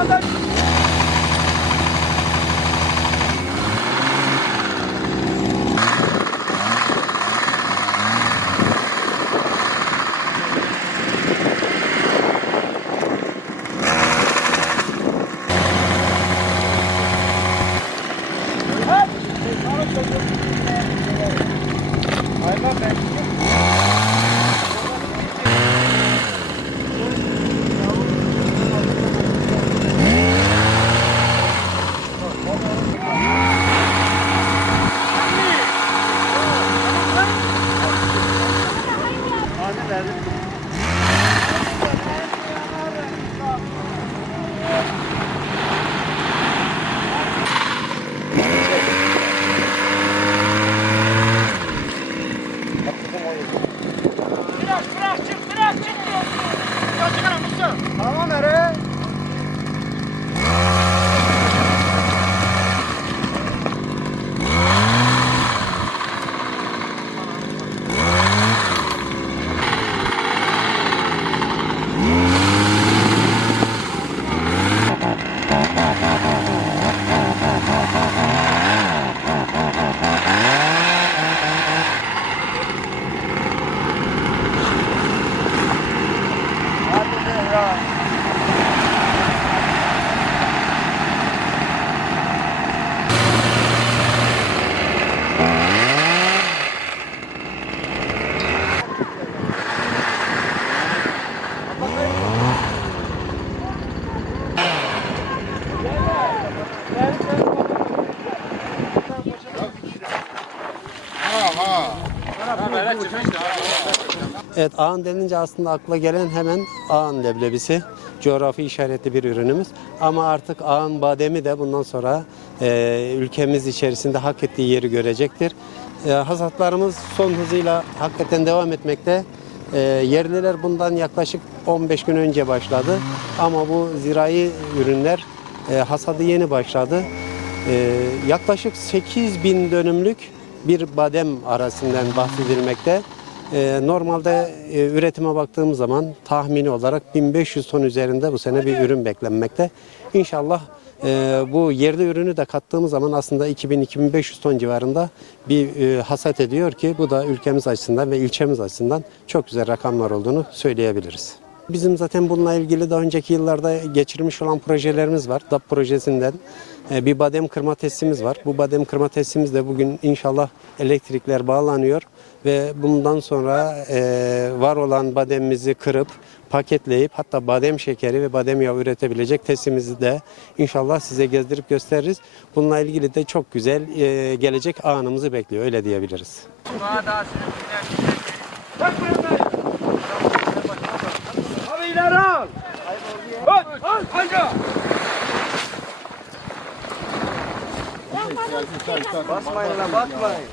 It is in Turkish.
Another Evet ağın denince aslında akla gelen hemen ağın leblebisi. Coğrafi işaretli bir ürünümüz. Ama artık ağın bademi de bundan sonra e, ülkemiz içerisinde hak ettiği yeri görecektir. E, hasatlarımız son hızıyla hakikaten devam etmekte. E, yerliler bundan yaklaşık 15 gün önce başladı. Ama bu zirai ürünler e, hasadı yeni başladı. E, yaklaşık 8 bin dönümlük bir badem arasından bahsedilmekte. Ee, normalde e, üretime baktığımız zaman tahmini olarak 1500 ton üzerinde bu sene bir ürün beklenmekte. İnşallah e, bu yerli ürünü de kattığımız zaman aslında 2000-2500 ton civarında bir e, hasat ediyor ki bu da ülkemiz açısından ve ilçemiz açısından çok güzel rakamlar olduğunu söyleyebiliriz. Bizim zaten bununla ilgili daha önceki yıllarda geçirmiş olan projelerimiz var. DAP projesinden e, bir badem kırma testimiz var. Bu badem kırma testimiz de bugün inşallah elektrikler bağlanıyor ve bundan sonra e, var olan bademimizi kırıp paketleyip hatta badem şekeri ve badem yağı üretebilecek testimizi de inşallah size gezdirip gösteririz. Bununla ilgili de çok güzel e, gelecek anımızı bekliyor öyle diyebiliriz. Abi al haydi. Basmayın lan basmayın.